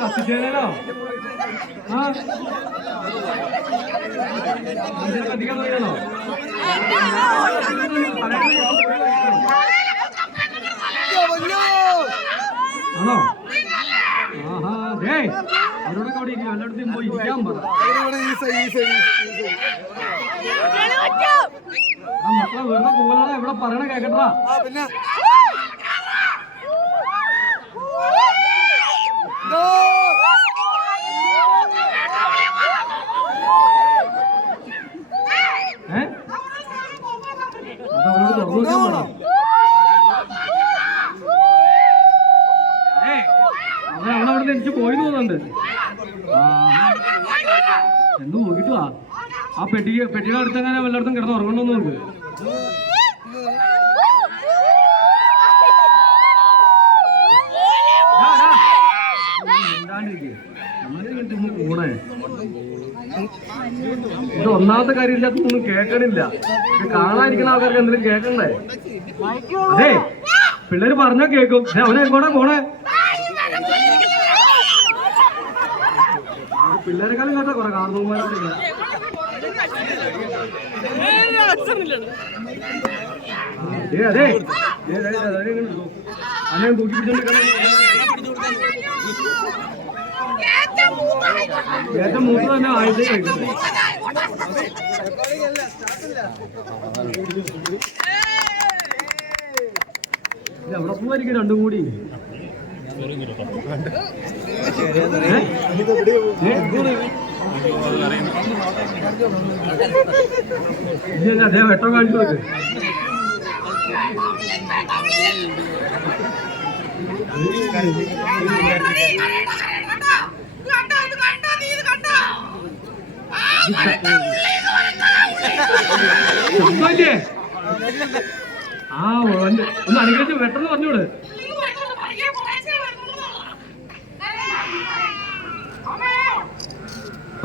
കത്തിച്ചേനോ അധികം പറയാനോ ആണോ? ആഹാ ദേ അവരോടൊക്കെ അവിടെ ഇരിക്കും. എല്ലായിടത്തും പോയി ഇരിക്കാൻ പറ. മക്കളെ വെറുതെ പോകാനാ ഇവിടെ പറയണ കേക്കട്ടാ. അവനവിടെ എനിക്ക് പോയി തോന്നുന്നുണ്ട്. എന്ത് നോക്കിട്ട് വാ. ആ പെട്ടിയുടെ അടുത്തെങ്ങനെ വല്ലയിടത്തും കിടന്ന് ഉറങ്ങണമെന്ന് നോക്ക്. കൂടെ ഇത് ഒന്നാമത്തെ കാര്യമില്ലാത്തൊന്നും കേൾക്കണില്ല. ഇത് കാണാതിരിക്കുന്ന ആൾക്കാർക്ക് എന്തെങ്കിലും കേൾക്കണ്ടേ? അതെ പിള്ളേര് പറഞ്ഞാ കേൾക്കും. അവനെ എങ്ങോട്ടാ പോണേ? പിള്ളേരെക്കാളും കേട്ടോ കുറെ കാർന്നൂന്മാരോട്. അതെ അന്നെ തൂക്കി പിടിച്ചോണ്ട് ഏറ്റവും മൂത്ത് തന്നെ ആയിട്ട് കഴിക്കുന്നത്. എവിടെ പോവായിരിക്കും രണ്ടും കൂടി? അതേ വെട്ടം കാണിച്ചു നോക്ക്. ആ ഒന്ന് അനുഗ്രഹിച്ച് വെട്ടെന്ന് പറഞ്ഞൂടെ?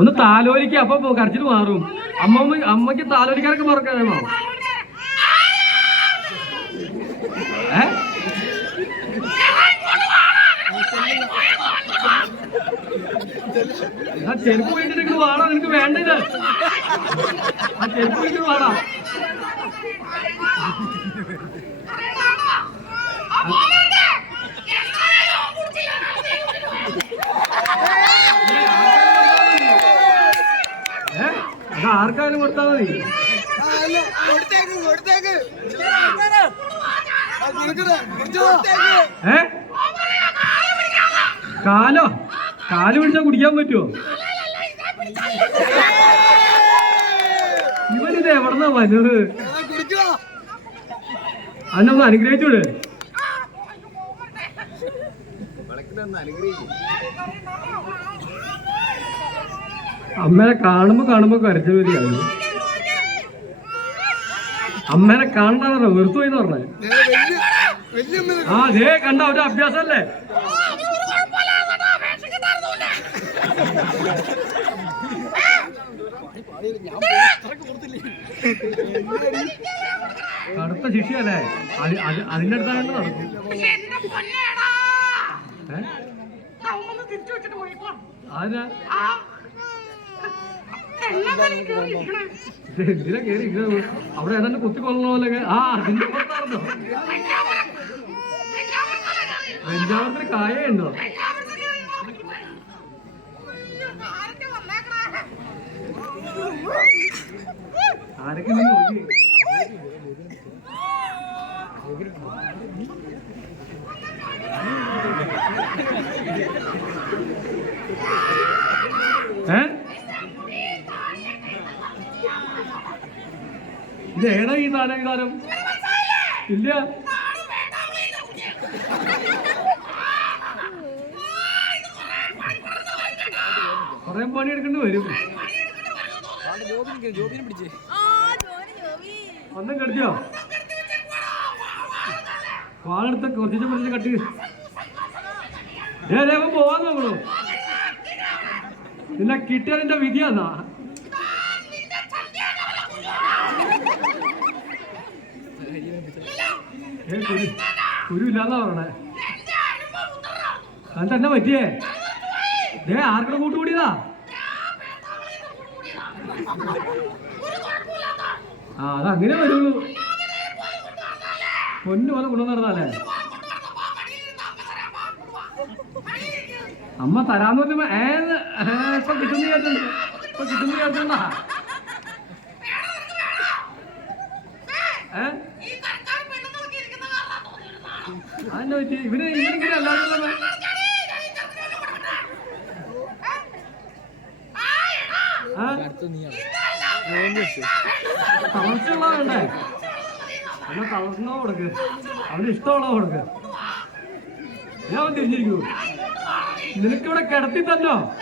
ഒന്ന് താലോലിക്ക, അപ്പൊ കരച്ചിൽ മാറും. അമ്മയ്ക്ക് താലോലിക്കാനൊക്കെ മറക്കാനോ? ആ ചെരുപ്പ് വേണ്ടിട്ട് വാടാ, നിനക്ക് വേണ്ടത് ആ ചെരുപ്പ് വേണ്ടിട്ട് വാടാ. അത് ആർക്കായാലും കൊടുത്താ മതി. കാല് പിടിച്ചാ കുടിക്കാൻ പറ്റുമോ? ഇവനിത് എവിടെന്നാ വന്നത്? അതിനൊന്ന് അനുഗ്രഹിച്ചൂടെ? അമ്മേനെ കാണുമ്പോ കരച്ചു വരികയാണ്. അമ്മേനെ കാണാറോ വെറുത്തു പോയിന്ന് പറഞ്ഞേ. ആ ദേ കണ്ട ഒരു അഭ്യാസല്ലേ? കടുത്ത ശിക്ഷയല്ലേ? അതിന്റെ അടുത്താണ് നടക്കും. അതിനാ എന്തിനാ കേറി ഇരിക്കുന്നത്? അവിടെ ഏതാണ്ട് കുത്തിക്കൊള്ളണ പോലെ. ആ അതിന്റെ പുറത്താണോ? വെഞ്ചാമത്തിന് കായുണ്ടോ? ആരൊക്കെ നോക്കി? ഇത് ഏതാ ഈ നാലാം ഇല്ല? കൊറേ പണിയെടുക്കേണ്ടി വരും. ഒന്നും കടിച്ചോ? വാളെടുത്ത കുറച്ചു പിടിച്ച് കട്ടി. ഏതേവൻ പോവാൻ നോക്കണു. നിന്നെ കിട്ടിയതിന്റെ വിധിയാന്നാ? കുരു ഇല്ലാന്നാ പറയണേ. അത് തന്നെ പറ്റിയേ ആർക്കടെ കൂട്ടുകൂടിയതാ ആ അതങ്ങനെ വരുള്ളൂ പൊന്നു പോലെ ഗുണം നടന്നാലേ അമ്മ തരാന്ന് പറഞ്ഞ ഇപ്പൊ കിട്ടുന്ന കേട്ടിട്ടുണ്ടാ അതെന്നെ പറ്റി ഇവനെങ്കിലും അല്ലാതെ തളർച്ചുള്ള വേണ്ടേ അവനെ തളർന്നോ കൊടുക്ക് അവന് ഇഷ്ടമുള്ളോ കൊടുക്ക് ഞാൻ അവൻ തിരിച്ചിരിക്കൂ നിനക്കിവിടെ കിടത്തി തന്നോ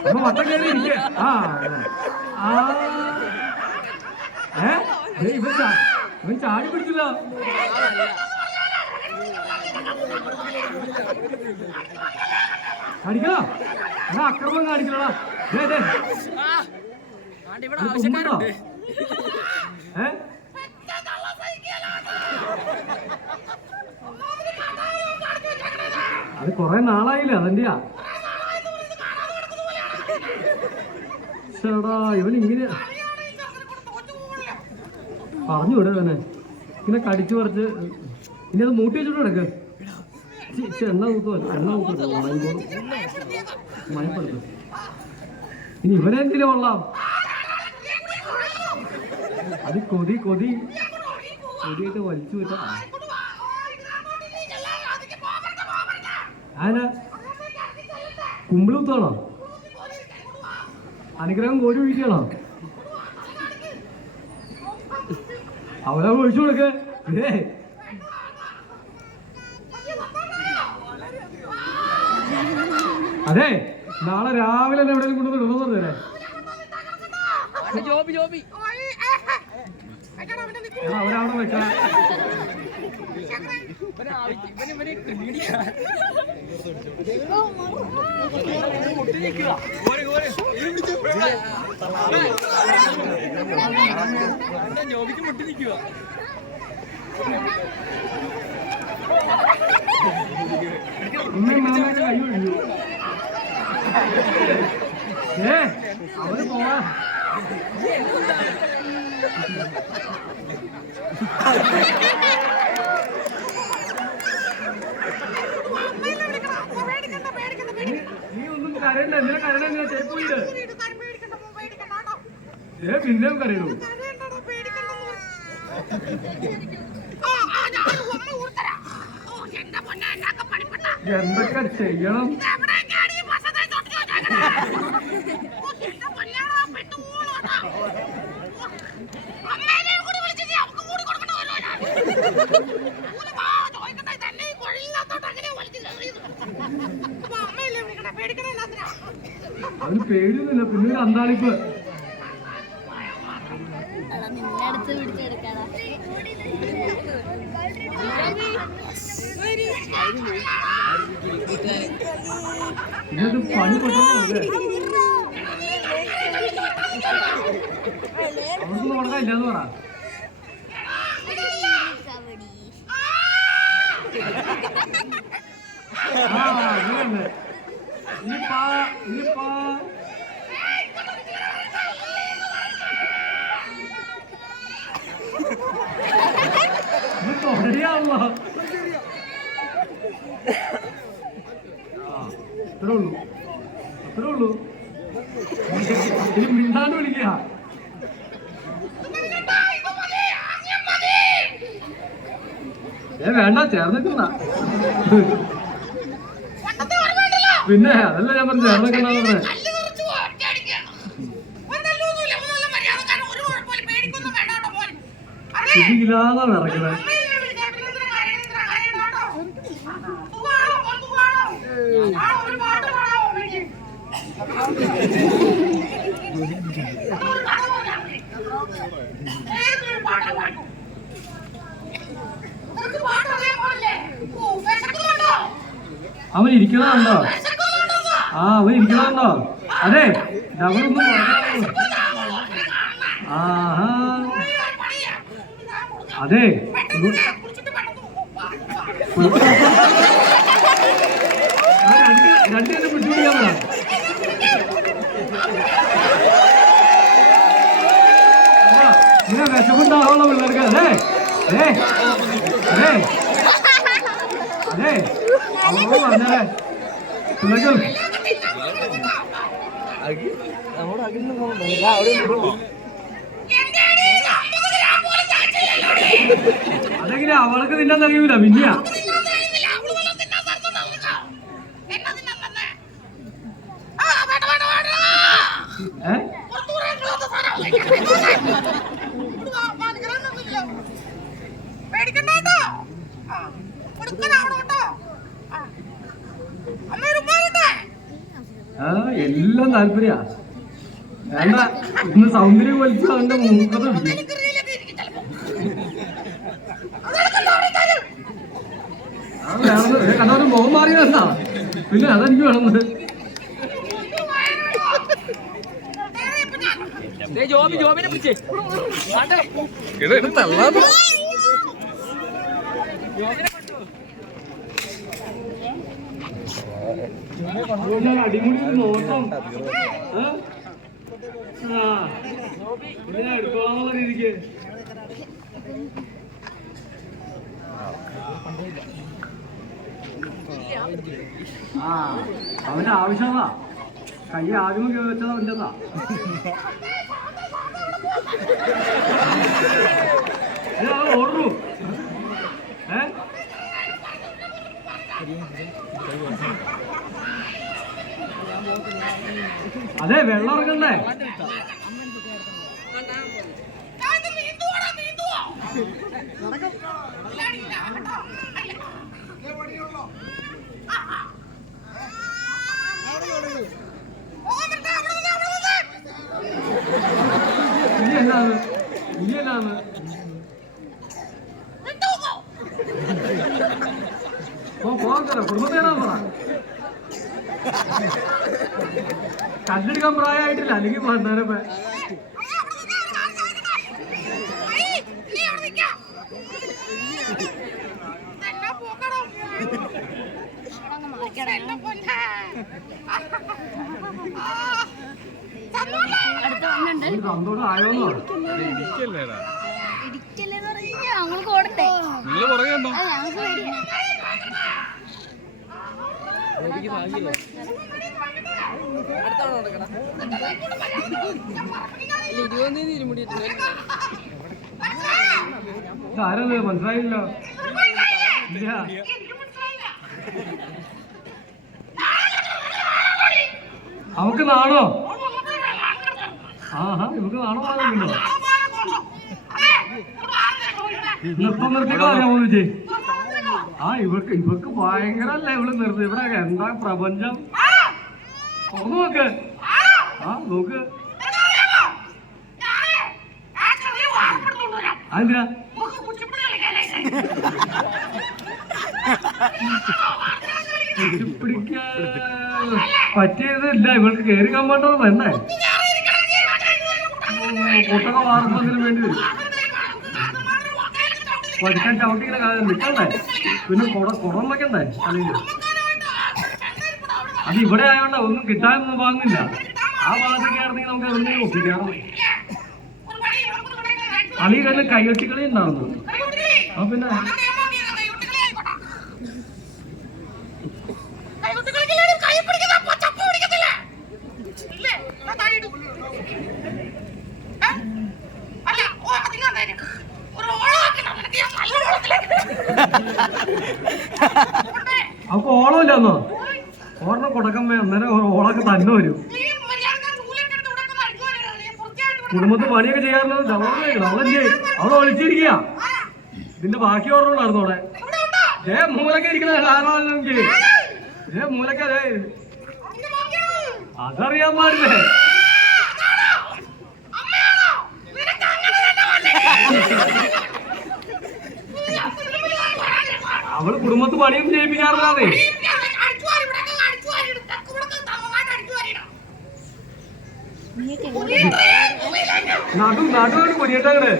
അപ്പൊ വട്ടം കയറി ഇരിക്കേ ഇവൻ ചാടി പിടിച്ചില്ല കാണിക്കണോ എന്നാ അക്രമം കാണിക്കണോടാ അത് കൊറേ നാളായില്ലേ അതെന്റെയാ ചേടാ ഇവൻ ഇങ്ങനെ പറഞ്ഞു വിട തന്നെ ഇങ്ങനെ കടിച്ചു പറിച്ച് ഇനി അത് മൂട്ടി വെച്ചിട്ട് കിടക്ക് എണ്ണ കൂട്ടോ മയപ്പെടുത്തു ഇനി ഇവനെന്തിനും കൊള്ളാം അത് കൊതിയായിട്ട് വലിച്ചു വെച്ചാ ആനാ കുമ്പിളുത്താണോ അനുഗ്രഹം കോരി ഒഴിക്കണോ അവനെ ഒഴിച്ചു കൊടുക്ക അതെ നാളെ രാവിലെ തന്നെ എവിടെയും കൊണ്ടുവന്ന് ഇടണമെന്ന് പറഞ്ഞേ അവരവിടെ വെക്കാം മുട്ടി നിൽക്കുക കൈ ഒഴിഞ്ഞു അവര് പോവാ നീ ഒന്നും കരയണ്ട എന്തിനാ കരയണ്ട ചെരുപ്പ് പോയിട്ട് പിന്നെയും കരയൂ എന്തൊക്കെ ചെയ്യണം അതിന് പേടിയൊന്നുമില്ല പിന്നെ ഒരു അന്താളിപ്പ് ഇതൊരു പണി പെട്ടെന്ന് അവർക്ക് തുടങ്ങാൻ ഇല്ലാന്ന് പറ അങ്ങനെയല്ലേ ഇനിപ്പാ തുടങ്ങിയാണല്ലോ അത്രേ ഉള്ളൂ ഇനി മിണ്ടാണ്ട് വിളിക്കുക വേണ്ട ചേർന്നിട്ടുണ്ട പിന്നെ അതല്ല ഞാൻ പറഞ്ഞു ചേർന്നിട്ടുണ്ടാ പറഞ്ഞേ ഇതില്ലാതാണ് ഇറക്കുന്നത് അവൻ ഇരിക്കണുണ്ടോ അവൻ ഇരിക്കണുണ്ടോ അതെ അവനൊന്നും ആഹാ അതെ രണ്ടുപേരും പിടിച്ചുപിടിക്കാൻ പറ. ഇങ്ങനെ വിശപ്പുണ്ടാവുള്ള പിള്ളേർക്ക് അതെ അതെ അതെ അതെ അവളോട് പറഞ്ഞേ പിള്ളേർക്ക് അതെങ്ങനെ അവൾക്ക് തിന്നാൻ അറിയൂല മിന്നിയാ എല്ലാം താല്പര്യ വേണ്ട ഇന്ന് സൗന്ദര്യം വലിച്ചു അവന്റെ മൂക്കത് കണ്ടവന് മുഖം മാറിയതല്ല പിന്നെ അതെനിക്ക് വേണമെന്ന് അടിമുടി നോട്ടം ഞാൻ എടുത്തോളാന്നുള്ള രീതിക്ക് അവന്റെ ആവശ്യമാ കൈ ആദ്യം വെച്ചതാ അവൻ്റെതാ ഓർമ്മ അതെ വെള്ളം ഇറങ്ങണ്ടേ ഇനിയെന്നാണ് ഇനിയെന്നാണ് പോകാൻ തരാം കുടുംബത്തേനാ പറ കല്ലെടുക്കാൻ പ്രായമായിട്ടില്ല അല്ലെങ്കിൽ പണ്ടാരപ്പ സന്തോഷം ആയോന്നോ ആരത് മനസ്സിലായില്ല അവക്ക് നാണോ ആഹാ ഇവക്ക് നാണോ ആകുന്നുണ്ടോ നൃത്തം നിർത്തിക്കോ അറിയാമോ ചേച്ചി ഇവക്ക് ഭയങ്കരല്ല ഇവള് നിർത്തി ഇവിടെ എന്താ പ്രപഞ്ചം തുറന്നു നോക്ക് നോക്ക് അതെന്തിനാ പറ്റിയതില്ല ഇവൾക്ക് കയറി കമ്പോണ്ടത് വേണ്ടേ പൊട്ടൊക്കെ വാർന്നതിന് വേണ്ടി വരും പഠിക്കാൻ ചവിട്ടിങ്ങനെ നിൽക്കണ്ടേ പിന്നെ കുടം വയ്ക്കണ്ടേ കളിയിൽ അത് ഇവിടെ ആയതുകൊണ്ട് ഒന്നും കിട്ടാനൊന്നും വാങ്ങുന്നില്ല ആ ഭാഗത്തേക്കായിരുന്നെങ്കിൽ നമുക്ക് എവിടെയെങ്കിലും ഒപ്പിക്കാം കളി കഴിഞ്ഞ കൈയൊട്ടിക്കളി ഉണ്ടാവുന്നു അപ്പൊ പിന്നെ അപ്പൊ ഓളമില്ലെന്നോ ഓർമ്മ കൊടുക്കമ്മേ അന്നേരം ഓളൊക്കെ തന്നെ വരും കുടുംബത്തിൽ പണിയൊക്കെ ചെയ്യാറുള്ളത് അവളെ ഒളിച്ചിരിക്കുക ഇതിന്റെ ബാക്കി ഓർമ്മ ഉണ്ടായിരുന്നു അവിടെ മൂലക്കെ ഇരിക്കുന്ന കാണാനെങ്കിൽ മൂലക്ക അതറിയാൻ പാടില്ലേ അവള് കുടുംബത്ത് പണിയൊന്നും ചെയ്യിപ്പിക്കാറില്ലാതെ നാട്ടുകാട് പൊടിയേട്ടങ്ങട്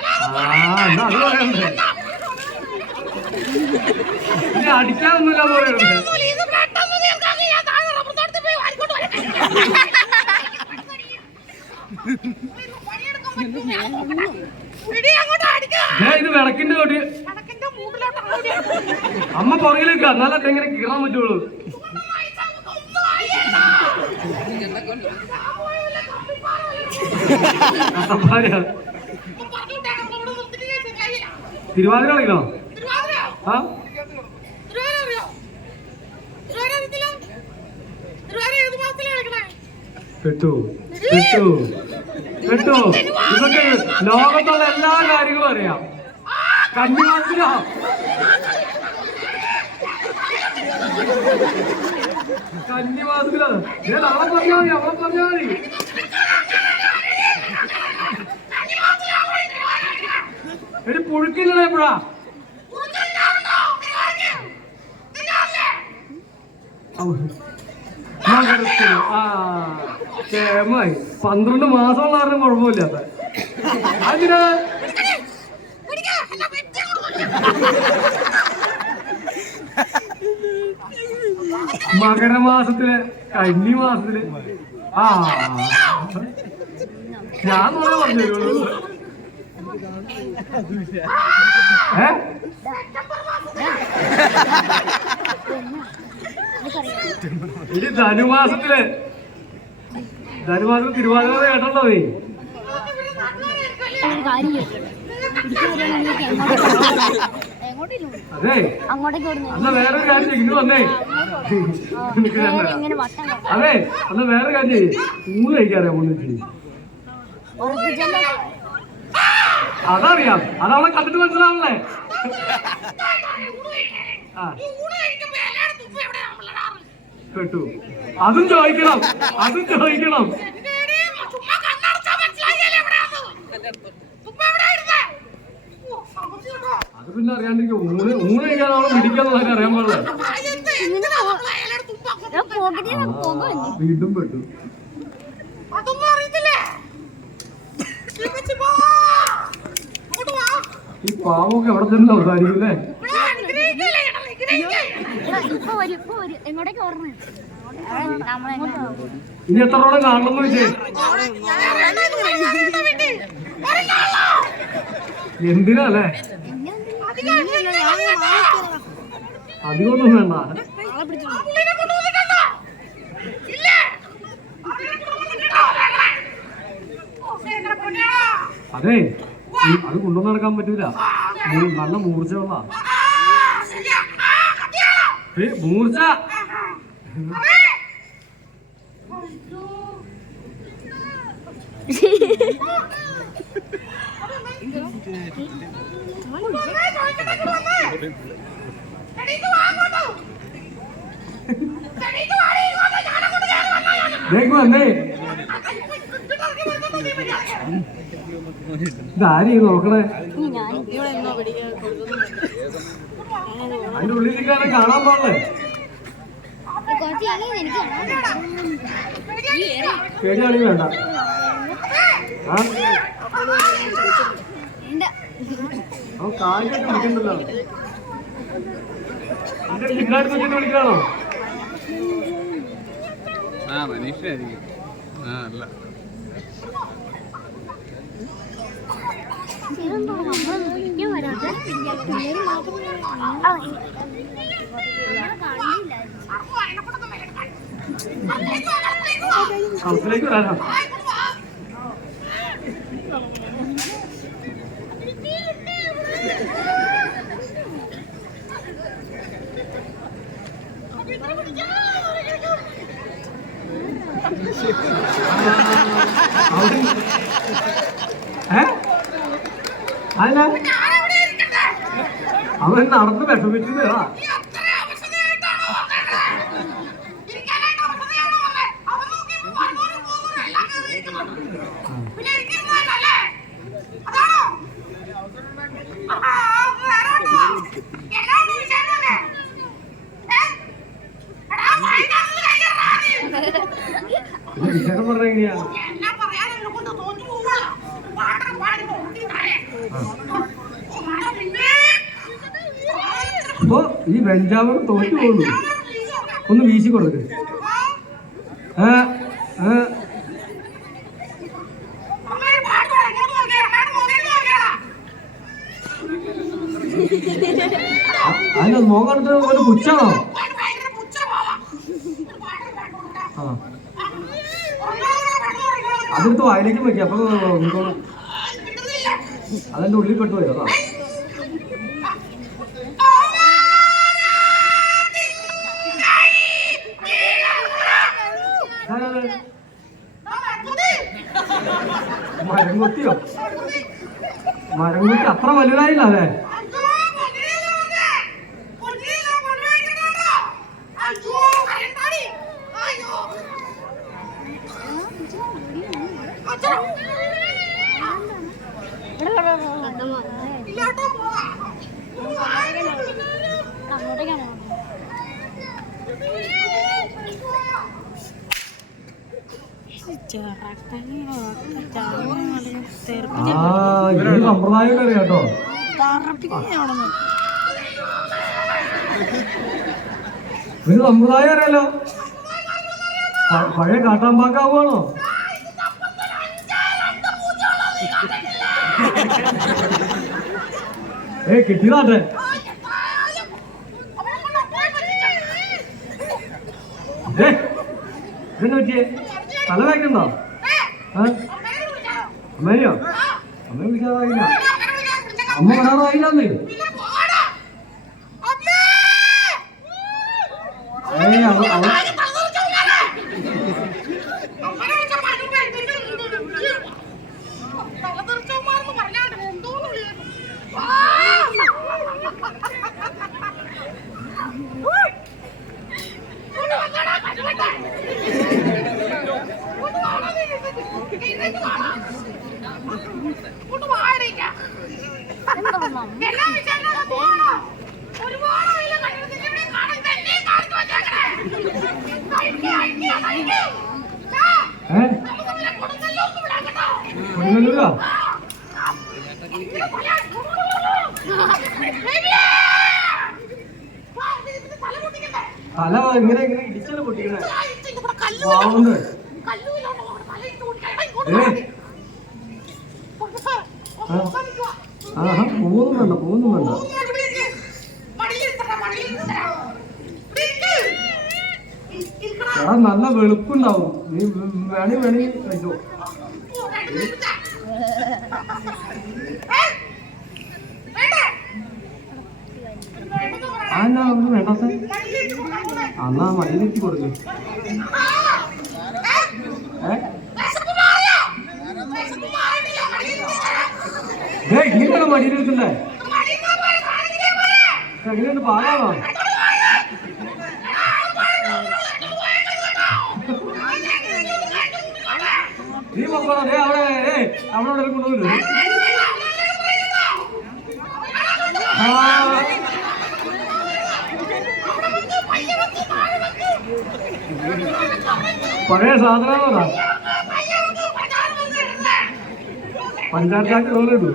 എന്നാ അത് പറയണ്ടേ? അടിക്കാനൊന്നുമില്ല പറയണ്ടേ? ഇത് വിളക്കിന്റെ കൊടി അമ്മ പുറകിലേക്ക് എന്നാലേ എങ്ങനെ കീറാൻ പറ്റുള്ളൂ. തിരുവാതിര കളിക്കണോ? ആ പെട്ടു പെട്ടു പെട്ടു. ഇതൊക്കെ ലോകത്തുള്ള എല്ലാ കാര്യങ്ങളും അറിയാം. കന്നിമാസത്തിലോ കന്നിമാസത്തിലോ അവളെ പറഞ്ഞാൽ മതി, അവളെ പറഞ്ഞാൽ മതി. എടി പുഴുക്കില്ലേ എപ്പോഴാ? ആ ക്ഷേമായി 12 മാസമുള്ള കാരണം കുഴപ്പമില്ല. അതിന് മകരമാസത്തില് കന്നിമാസത്തില് ആ ഞാൻ പറഞ്ഞു തരുള്ളൂ. ഇനി ധനുമാസത്തില് തിരുവാതിര കേട്ടോ നീ? അതെ അന്ന് വേറൊരു കാര്യം ഇങ്ങ് വന്നേ. അതെ അന്ന് വേറൊരു കാര്യം ചെയ്യേ. ഊണ് കഴിക്കാറിയാം ഒന്നിച്ച്. അതറിയാം, അതവളെ കണ്ടിട്ട് മനസ്സിലാവണല്ലേ. കേട്ടു. അതും ചോദിക്കണം, അതും ചോദിക്കണം. അത് പിന്നെ അറിയാണ്ടിരിക്കും. ഊണ് കഴിക്കാൻ അവളെ പിടിക്കാന്നുള്ളതൊക്കെ അറിയാൻ പാടില്ല. വീണ്ടും പെട്ടു. ഈ പാവമൊക്കെ എവിടെ തന്നെ അവസാനിക്കില്ലേ? ഇനി എത്ര ഓണം കാണണമെന്ന് വെച്ചേ? എന്തിനല്ലേ? അധികമൊന്നും വേണ്ട. അതെ അത് കൊണ്ടുവന്ന് നടക്കാൻ പറ്റൂല. നല്ല മൂർച്ചയുള്ള മൂർച്ച. വന്നേ ഇതാരീ നോക്കണേ? അതിന്റെ ഉള്ളിലേക്കാരെ കാണാൻ പാടില്ലേ? പേടിയാണെങ്കിൽ വേണ്ട. അവൻ കാലിലേക്ക് വിളിക്കണ്ടല്ലോ. എന്റെ വീട്ടിലായിട്ട് വെച്ചിട്ട് വിളിക്കാണോ? മനീഷായിരിക്കും. അല്ല ഹൗസിലേക്ക് വരാം. അല്ല അവൻ നടന്ന് വിഷമിച്ചതാ. വിശേഷം പറഞ്ഞ എങ്ങനെയാ? ഈ വെഞ്ചാമർ തോറ്റു പോകുന്നു. ഒന്ന് വീശി കൊടുക്ക്. അതിന്റെ മോൻ കണ്ടിട്ട് ഒരു പുച്ഛാണോ? ആ അതെടുത്ത് വായിലേക്ക് വെക്കാം. അപ്പൊ അതെന്റെ ഉള്ളിൽ പെട്ടുപോയി. അതാ മരം കൊത്തിയോ? മരം കൊത്തി അത്ര വലുതായില്ല അല്ലേ? സമ്പ്രദായം കേട്ടോ. ഒരു സമ്പ്രദായം അറിയാലോ. പഴയ കാട്ടാമ്പാക്കാവുകയാണോ? കിട്ടിയതാട്ടെ. ഇതെന്നെ പറ്റിയേ? തല വായിക്കണ്ടോ? അമ്മയോ? അമ്മയെ വിളിക്കാറായില്ല. അമ്മ വരാറായില്ലാന്നേ. തല ഇങ്ങനെ ഇങ്ങനെ ഇടിച്ചാണ് പൊട്ടിക്കണേ. പോകുന്നു വേണ്ട, പോകുന്നു വേണ്ട. എടാ നല്ല വെളുപ്പുണ്ടാവും. നീ വേണി കഴിച്ചോ. അതെന്നാ ഒന്നും വേണ്ടാത്ത? അന്നാ മടിയിലെത്തി കൊടുക്ക്. ഇങ്ങനെയാണോ മടിയിലെടുക്കണ്ടേ? എങ്ങനെയുണ്ട്? പാടാണോ? നീ പോക്കോളാം. അവിടെ കൊണ്ടുപോയിട്ട് പഴയ സാധനങ്ങളാ. പഞ്ചായത്താക്ക് റോഡ് ഇട്ടു.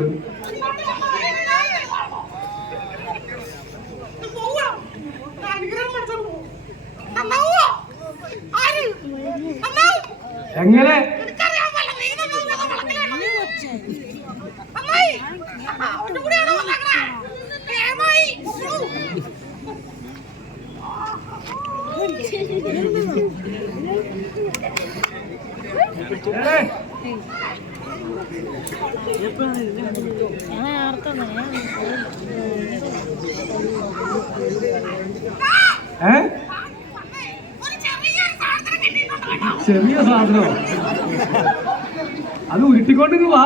എങ്ങനെ? ചെറിയ സാധനം അത് ഉരുട്ടിക്കൊണ്ടിരുന്നു. വാ,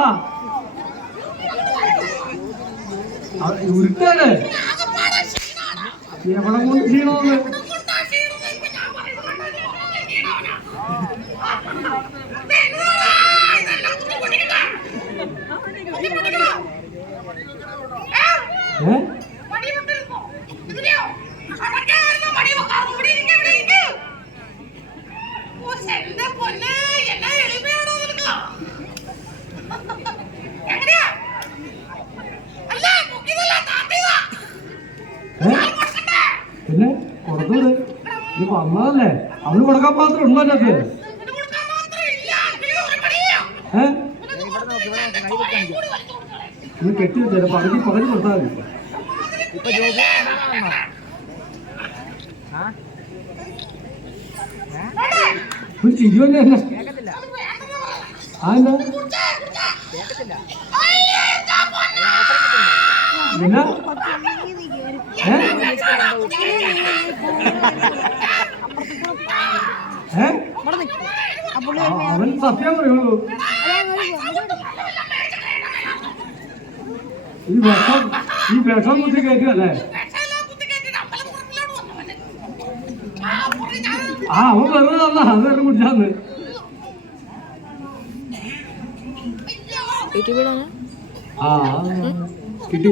ഉരുട്ടാണ്. എവിടെ കൊണ്ട് ചെയ്യണമെന്ന് നീ വന്നതല്ലേ അവന് കൊടുക്കാൻ മാത്രം ഉണ്ടോ അതിനകത്ത്? നീ കെട്ടി വെച്ചാൽ പകുതി പകുതി കൊടുത്താൽ മതി. ഒരു ചിരിവല്ലേ അതെന്താ പിന്നെ അവൻ സത്യം പറയുള്ളൂ. ഈ വിഷം കുത്തി കയറ്റുകയല്ലേ? ആ അവൻ വെറുതെ തന്നാ അത് വെറുതെ കുടിച്ചാന്ന്. ആ കിട്ടി.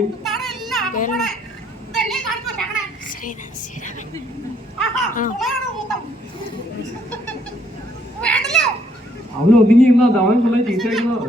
അവൻ ഒതുങ്ങിയിരുന്ന അവൻ പിള്ളേ ചീത്തയക്കുന്നത്.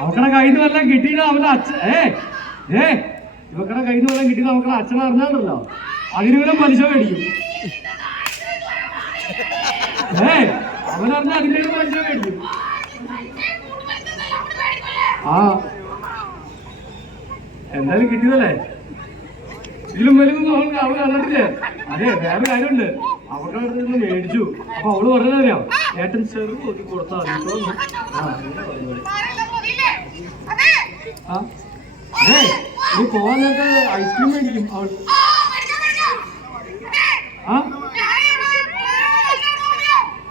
അവക്കടെ കയ്യിൽ നിന്ന് വല്ലതും കിട്ടിയിട്ട് അവന്റെ അച്ഛൻ ഇവക്കടെ കയ്യിൽ നിന്ന് വല്ലതും കിട്ടിയിട്ട് അവക്കടെ അച്ഛൻ അറിഞ്ഞാണ്ടല്ലോ അതിന് വരെ പലിശ മേടിക്കും. അവനറിഞ്ഞ അതിന്റെ പലിശ മേടിക്കും. ആ എന്തായാലും കിട്ടിയതല്ലേ? ഇതിലും വലുതും അവൻ കണ്ടിട്ടില്ലേ? അതെ വേറെ കാര്യമുണ്ട്. അവരുടെ അടുത്ത് നിന്ന് മേടിച്ചു. അപ്പൊ അവള് പറഞ്ഞതറിയാം, ഏട്ടൻ ചെറു ഒതുക്കി കൊടുത്താൽ അതെ നീ പോവാൻ നേരത്തെ ഐസ്ക്രീം മേടിക്കും അവൾ. ആ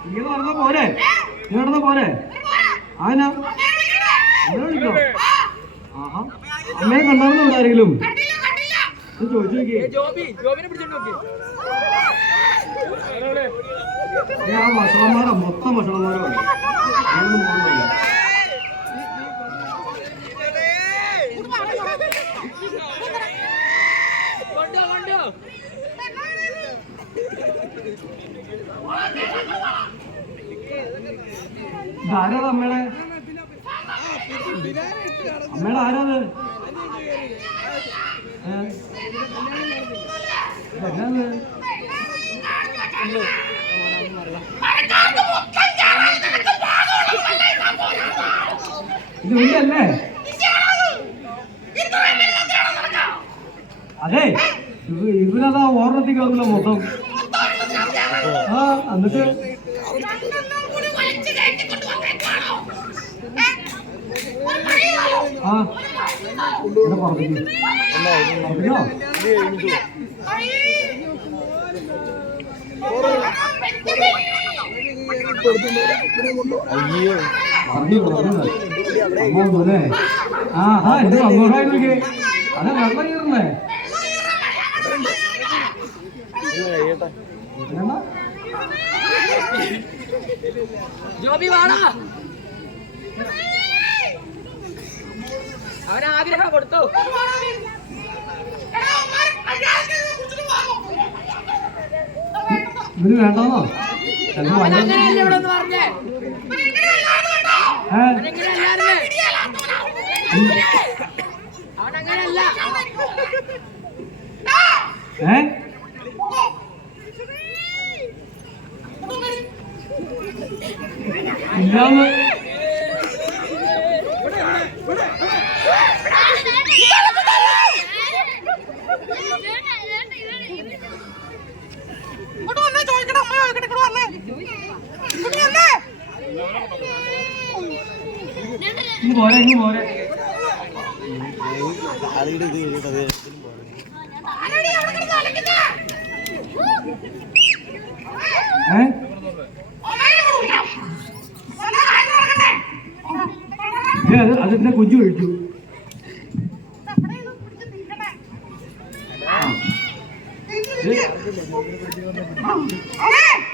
നീ നടന്ന പോരെ? നീ നടന്ന പോരെ? ആനാ അമ്മ വിളിക്കോ? ആഹാ അമ്മയെ കണ്ടാർന്നോ ഇവിടെ ആരെങ്കിലും? ചോദിച്ചു നോക്കിയേ. ആ ഭക്ഷണന്മാരാ മൊത്തം ഭക്ഷണന്മാരാണ്. ആരാ അമ്മയുടെ ആരാത്? എന്നാത് ഇത് വീടല്ലേ? അതെ ഇവരതാ ഓർണത്തിൽ കേൾക്കില്ല മൊത്തം. ആ എന്നിട്ട് ആ ഇവിടെ പറഞ്ഞോ അമ്മോല്ലേ? ആ എന്റെ അമ്മോടായി അതെ വെള്ളം കയറുന്നേ. അവനാഗ്രഹം കൊടുത്തു. ഇവര് വേണ്ടോന്നോ? ഇല്ലാന്ന് പോരെ ഇങ്ങ് പോരെ. അതിന്റെ കുഞ്ഞു കഴിച്ചു.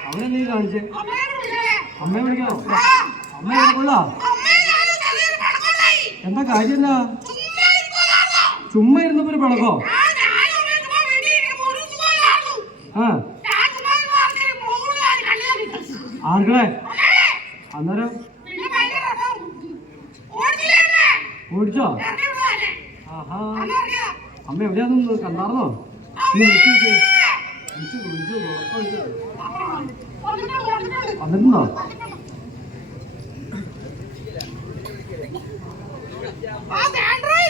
അവനെന്തീ കാണിച്ചേ? അമ്മയെ വിളിക്കണോ? അമ്മ എവിടെ കൊള്ളാ? എന്താ കാര്യം? എന്നാ ചുമ്മാ ഇരുന്നപ്പോ ഒരു പിണക്കോ? ആ ആർക്കളെ അന്നേരം ഓടിച്ചോ? ആഹാ അമ്മ എവിടെയാന്ന് കണ്ടാർന്നോ? വന്നിട്ടുണ്ടോ? ആ